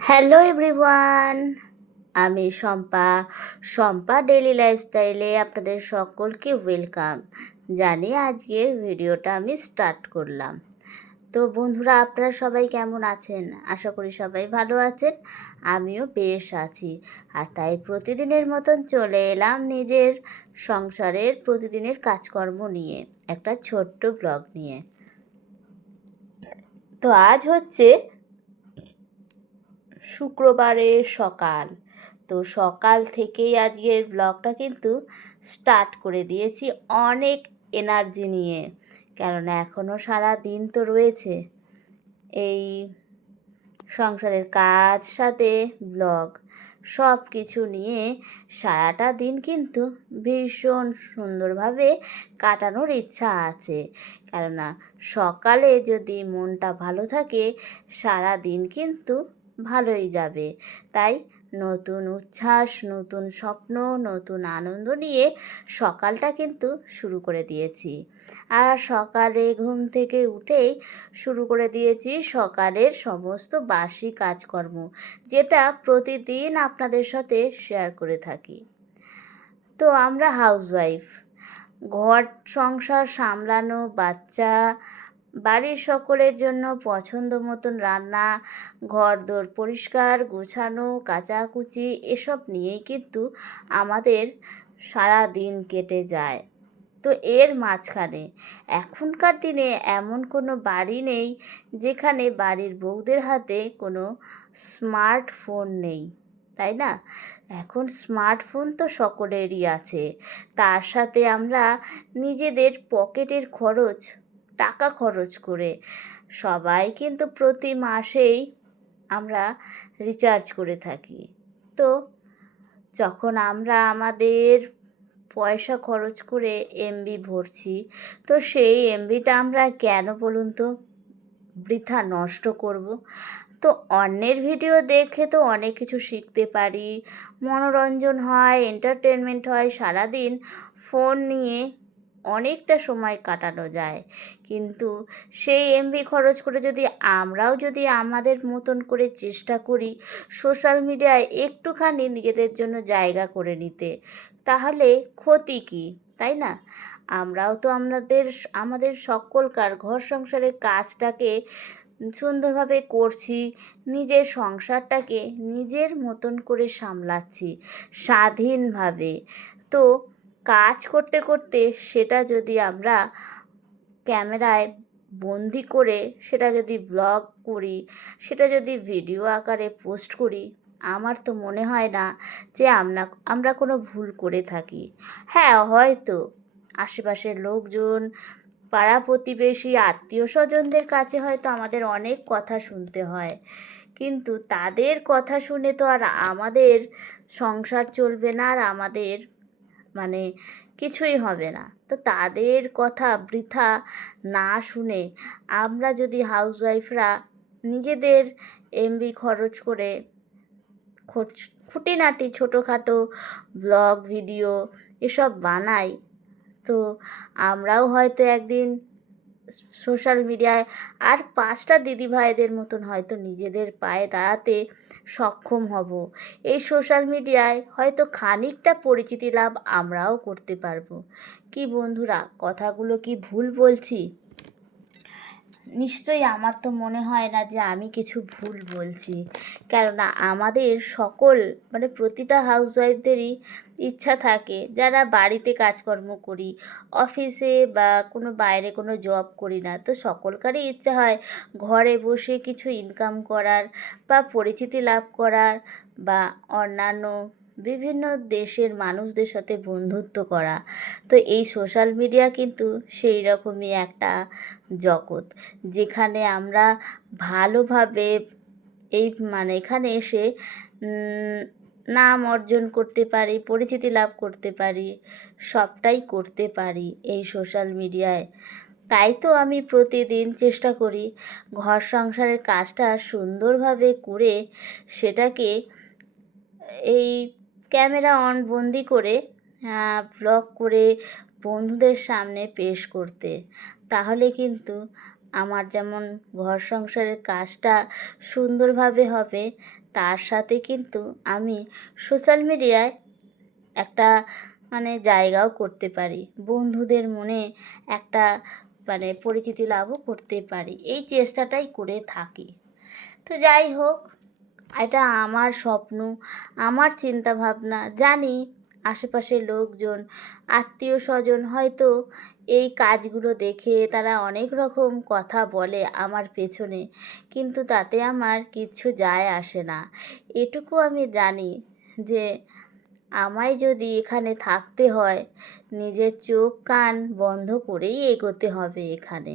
Hello everyone, আমি Shampa daily লাইফস্টাইলে আপনাদের সকলকে ওয়েলকাম জানিয়ে আজকের ভিডিওটা আমি স্টার্ট করলাম। তো বন্ধুরা, আপনারা সবাই কেমন আছেন? আশা করি সবাই ভালো আছেন, আমিও বেশ আছি। আর তাই প্রতিদিনের মতন চলে এলাম নিজের সংসারের প্রতিদিনের কাজকর্ম নিয়ে, একটা ছোট্ট ব্লগ নিয়ে। তো আজ হচ্ছে শুক্রবারের সকাল। তো সকাল থেকেই আজকের ব্লগটা কিন্তু স্টার্ট করে দিয়েছি অনেক এনার্জি নিয়ে, কেননা এখনও সারা দিন তো রয়েছে। এই সংসারের কাজ সাথে ব্লগ সব কিছু নিয়ে সারাটা দিন কিন্তু ভীষণ সুন্দরভাবে কাটানোর ইচ্ছা আছে, কেননা সকালে যদি মনটা ভালো থাকে সারা দিন কিন্তু ভালোই যাবে। তাই নতুন উচ্ছ্বাস, নতুন স্বপ্ন, নতুন আনন্দ নিয়ে সকালটা কিন্তু শুরু করে দিয়েছি। আর সকালে ঘুম থেকে উঠেই শুরু করে দিয়েছি সকালের সমস্ত বাসি কাজকর্ম, যেটা প্রতিদিন আপনাদের সাথে শেয়ার করে থাকি। তো আমরা হাউসওয়াইফ, ঘর সংসার সামলানো, বাচ্চা, বাড়ির সকলের জন্য পছন্দ মতন রান্না, ঘরদোর পরিষ্কার গোছানো, কাচাকুচি এসব নিয়েই কিন্তু আমাদের সারা দিন কেটে যায়। তো এর মাঝখানে এখনকার দিনে এমন কোনো বাড়ি নেই যেখানে বাড়ির বউদের হাতে কোনো স্মার্টফোন নেই, তাই না? এখন স্মার্টফোন তো সকলেরই আছে, তার সাথে আমরা নিজেদের পকেটের টাকা খরচ করে সবাই কিন্তু প্রতি মাসেই আমরা রিচার্জ করে থাকি। তো যখন আমরা আমাদের পয়সা খরচ করে এমবি ভরছি, তো সেই এমবিটা আমরা কেন বলুন তো বৃথা নষ্ট করব? তো অন্যের ভিডিও দেখে তো অনেক কিছু শিখতে পারি, মনোরঞ্জন হয়, এন্টারটেনমেন্ট হয়, সারাদিন ফোন নিয়ে অনেকটা সময় কাটানো যায়। কিন্তু সেই এমবি খরচ করে আমরাও যদি আমাদের মতন করে চেষ্টা করি সোশ্যাল মিডিয়ায় একটুখানি নিজেদের জন্য জায়গা করে নিতে, তাহলে ক্ষতি কী, তাই না? আমরাও তো আমাদের সকলকার ঘর সংসারের কাজটাকে সুন্দরভাবে করছি, নিজের সংসারটাকে নিজের মতন করে সামলাচ্ছি স্বাধীনভাবে। তো কাজ করতে করতে সেটা যদি আমরা ক্যামেরায় বন্দি করে সেটা যদি ব্লগ করি, সেটা যদি ভিডিও আকারে পোস্ট করি, আমার তো মনে হয় না যে আমরা কোনো ভুল করে থাকি। হ্যাঁ, হয়তো আশেপাশের লোকজন, পাড়া প্রতিবেশী, আত্মীয় স্বজনদের কাছে হয়তো আমাদের অনেক কথা শুনতে হয়, কিন্তু তাদের কথা শুনে তো আর আমাদের সংসার চলবে না, আর আমাদের মানে কিছুই হবে না। তো তাদের কথা বৃথা না শুনে আমরা যদি হাউসওয়াইফরা নিজেদের এমবি খরচ করে খুঁটিনাটি ছোটোখাটো ব্লগ ভিডিও এসব বানাই, তো আমরাও হয়তো একদিন সোশ্যাল মিডিয়ায় আর 5টা দিদিভাইদের মতন হয়তো নিজেদের পায়ে দাঁড়াতে সক্ষম হব। এই সোশ্যাল মিডিয়ায় হয়তো খানিকটা পরিচিতি লাভ আমরাও করতে পারবো। কি বন্ধুরা, কথাগুলো কি ভুল বলছি? নিশ্চয়ই আমার তো মনে হয় না যে আমি কিছু ভুল বলছি, কেননা আমাদের প্রতিটা হাউসওয়াইফদেরই ইচ্ছা থাকে, যারা বাড়িতে কাজকর্ম করি, অফিসে বা কোনো বাইরে কোনো জব করি না, তো সকলকারই ইচ্ছা হয় ঘরে বসে কিছু ইনকাম করার বা পরিচিতি লাভ করার বা অন্যান্য বিভিন্ন দেশের মানুষদের সাথে বন্ধুত্ব করা। তো এই সোশ্যাল মিডিয়া কিন্তু সেই রকমই একটা জগৎ, যেখানে আমরা ভালোভাবে এখানে এসে নাম অর্জন করতে পারি, পরিচিতি লাভ করতে পারি, সবটাই করতে পারি এই সোশ্যাল মিডিয়ায়। তাই তো আমি প্রতিদিন চেষ্টা করি ঘর সংসারের কাজটা সুন্দরভাবে করে সেটাকে এই ক্যামেরা অন বন্দি করে ব্লগ করে বন্ধুদের সামনে পেশ করতে। তাহলে কিন্তু আমার যেমন ঘর সংসারের কাজটা সুন্দরভাবে হবে, তার সাথে কিন্তু আমি সোশ্যাল মিডিয়ায় একটা জায়গাও করতে পারি, বন্ধুদের মনে একটা পরিচিতি লাভও করতে পারি, এই চেষ্টাটাই করে থাকি। তো যাই হোক, এটা আমার স্বপ্ন, আমার চিন্তা ভাবনা। জানি আশেপাশের লোকজন, আত্মীয় স্বজন হয়তো এই কাজগুলো দেখে তারা অনেক রকম কথা বলে আমার পেছনে, কিন্তু তাতে আমার কিচ্ছু যায় আসে না। এটুকু আমি জানি যে আমায় যদি এখানে থাকতে হয়, নিজের চোখ কান বন্ধ করেই এগোতে হবে এখানে,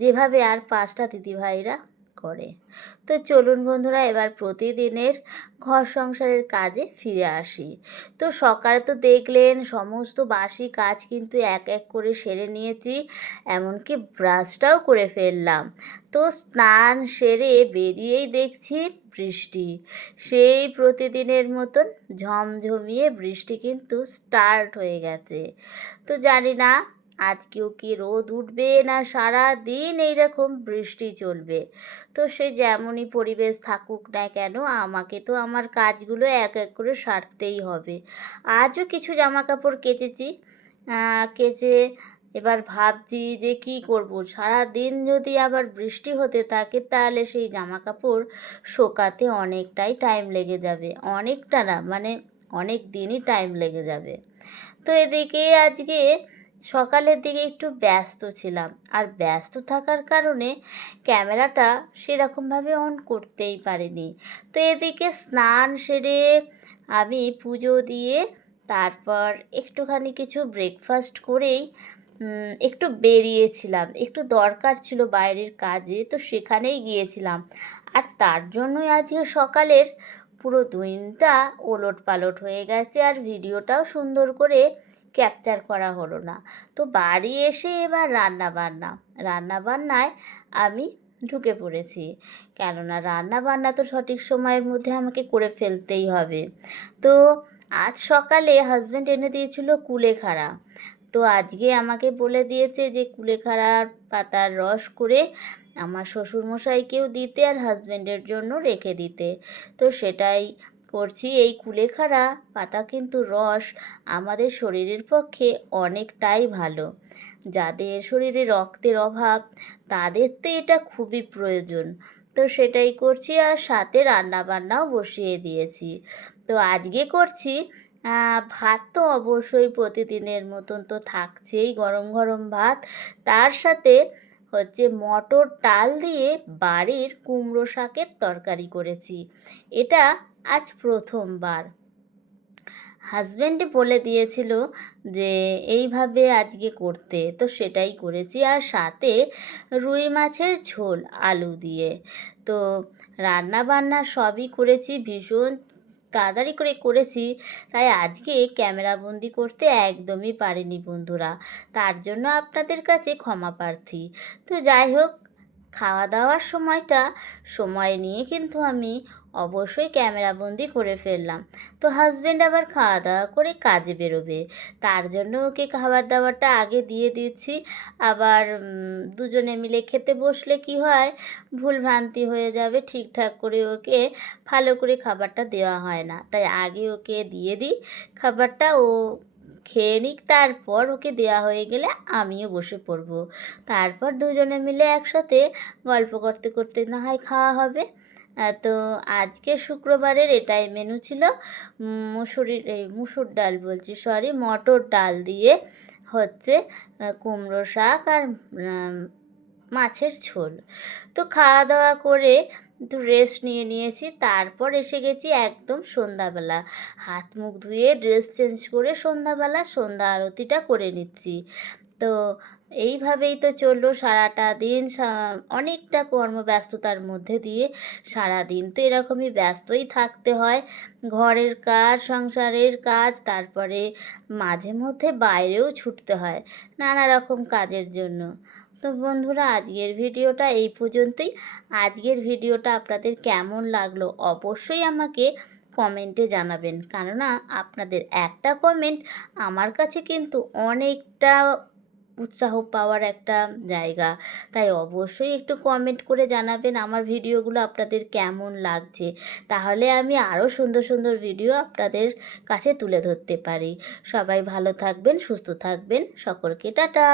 যেভাবে আর 5টা দিদিভাইরা করে। তো চলুন বন্ধুরা, এবার প্রতিদিনের ঘর সংসারের কাজে ফিরে আসি। তো সকালে তো দেখলেন সমস্ত বাসি কাজ কিন্তু এক এক করে সেরে নিয়েছি, এমনকি ব্রাশটাও করে ফেললাম। তো স্নান সেরে বেরিয়েই দেখছি বৃষ্টি, সেই প্রতিদিনের মতন ঝমঝমিয়ে বৃষ্টি কিন্তু স্টার্ট হয়ে গেছে। তো জানি না আজকেও কি রোদ উঠবে না সারা দিন এইরকম বৃষ্টি চলবে। তো সে যেমনই পরিবেশ থাকুক না কেন, আমাকে তো আমার কাজগুলো এক এক করে সারতেই হবে। আজও কিছু জামা কাপড় কেচেছি, কেচে এবার ভাবছি যে কি করব। সারা দিন যদি আবার বৃষ্টি হতে থাকে তাহলে সেই জামা কাপড় শোকাতে অনেকটাই টাইম লেগে যাবে, অনেকটা না অনেক দিনই টাইম লেগে যাবে। তো এদিকে আজকে সকালের দিকে একটু ব্যস্ত ছিলাম, আর ব্যস্ত থাকার কারণে ক্যামেরাটা সেরকমভাবে অন করতেই পারিনি। তো এদিকে স্নান সেরে আমি পুজো দিয়ে তারপর একটুখানি কিছু ব্রেকফাস্ট করেই একটু বেরিয়েছিলাম, একটু দরকার ছিল বাইরের কাজে, তো সেখানেই গিয়েছিলাম। আর তার জন্যই আজকে সকালের পুরো দিনটা ওলট পালট হয়ে গেছে, আর ভিডিওটাও সুন্দর করে ক্যাপচার করা হলো না। তো বাড়ি এসে এবার রান্নাবান্নায় আমি ঢুকে পড়েছি, কেননা রান্নাবান্না তো সঠিক সময়ের মধ্যে আমাকে করে ফেলতেই হবে। তো আজ সকালে হাজব্যান্ড এনে দিয়েছিল কুলেখাড়া। তো আজকে আমাকে বলে দিয়েছে যে কুলেখাড়ার পাতার রস করে আমার শ্বশুরমশাইকেও দিতে আর হাজব্যান্ডের জন্য রেখে দিতে। তো সেটাই করছি। এই কুলেখাড়া পাতা কিন্তু রস আমাদের শরীরের পক্ষে অনেকটাই ভালো। যাদের শরীরে রক্তের অভাব তাদের তো এটা খুবই প্রয়োজন। তো সেটাই করছি, আর সাথে রান্নাবান্নাও বসিয়ে দিয়েছি। তো আজকে করছি ভাত, তো অবশ্যই প্রতিদিনের মতন তো থাকছেই, গরম গরম ভাত। তার সাথে হচ্ছে মটর ডাল দিয়ে বাড়ির কুমড়ো শাকের তরকারি করেছি। এটা আজ প্রথমবার। হাজব্যান্ডে বলে দিয়েছিল যে এইভাবে আজকে করতে, তো সেটাই করেছি। আর সাথে রুই মাছের ঝোল আলু দিয়ে। তো রান্না বান্না সবই করেছি, ভীষণ তাড়াতাড়ি করে করেছি, তাই আজকে ক্যামেরাবন্দি করতে একদমই পারিনি বন্ধুরা, তার জন্য আপনাদের কাছে ক্ষমা প্রার্থী। তো যাই হোক, খাওয়া দাওয়ার সময়টা সময় নিয়ে কিন্তু আমি অবশ্যই ক্যামেরাবন্দি করে ফেললাম। তো হাজব্যান্ড আবার খাওয়া দাওয়া করে কাজে বেরোবে, তার জন্য ওকে খাবার দাবারটা আগে দিয়ে দিচ্ছি। আবার দুজনে মিলে খেতে বসলে কি হয়, ভুলভ্রান্তি হয়ে যাবে, ঠিকঠাক করে ওকে ভালো করে খাবারটা দেওয়া হয় না, তাই আগে ওকে দিয়ে দিই খাবারটা, ও খেয়ে নিক, তারপর ওকে দেওয়া হয়ে গেলে আমিও বসে পড়ব। তারপর দুজনে মিলে একসাথে গল্প করতে করতে না হয় খাওয়া হবে। তো আজকে শুক্রবারের এটাই মেনু ছিল। মুসুর ডাল বলছি, সরি, মটর ডাল দিয়ে হচ্ছে কুমড়ো শাক আর মাছের ঝোল। তো খাওয়া দাওয়া করে একটু রেস্ট নিয়েছি, তারপর এসে গেছি একদম সন্ধ্যাবেলা। হাত মুখ ধুয়ে ড্রেস চেঞ্জ করে সন্ধ্যাবেলা সন্ধ্যা আরতিটা করে নিচ্ছি। তো এইভাবেই তো চললো সারাটা দিন, অনেকটা কর্মব্যস্ততার মধ্যে দিয়ে সারা দিন তো এরকমই ব্যস্তই থাকতে হয়, ঘরের কাজ, সংসারের কাজ, তারপরে মাঝে মধ্যে বাইরেও ছুটতে হয় নানা রকম কাজের জন্য। তো বন্ধুরা, আজকের ভিডিওটা এই পর্যন্তই। আজকের ভিডিওটা আপনাদের কেমন লাগলো অবশ্যই আমাকে কমেন্টে জানাবেন, কেননা আপনাদের একটা কমেন্ট আমার কাছে কিন্তু অনেকটা উৎসাহ পাওয়ার একটা জায়গা। তাই অবশ্যই একটু কমেন্ট করে জানাবেন আমার ভিডিওগুলো আপনাদের কেমন লাগছে, তাহলে আমি আরও সুন্দর সুন্দর ভিডিও আপনাদের কাছে তুলে ধরতে পারি। সবাই ভালো থাকবেন, সুস্থ থাকবেন, সকলকে টাটা।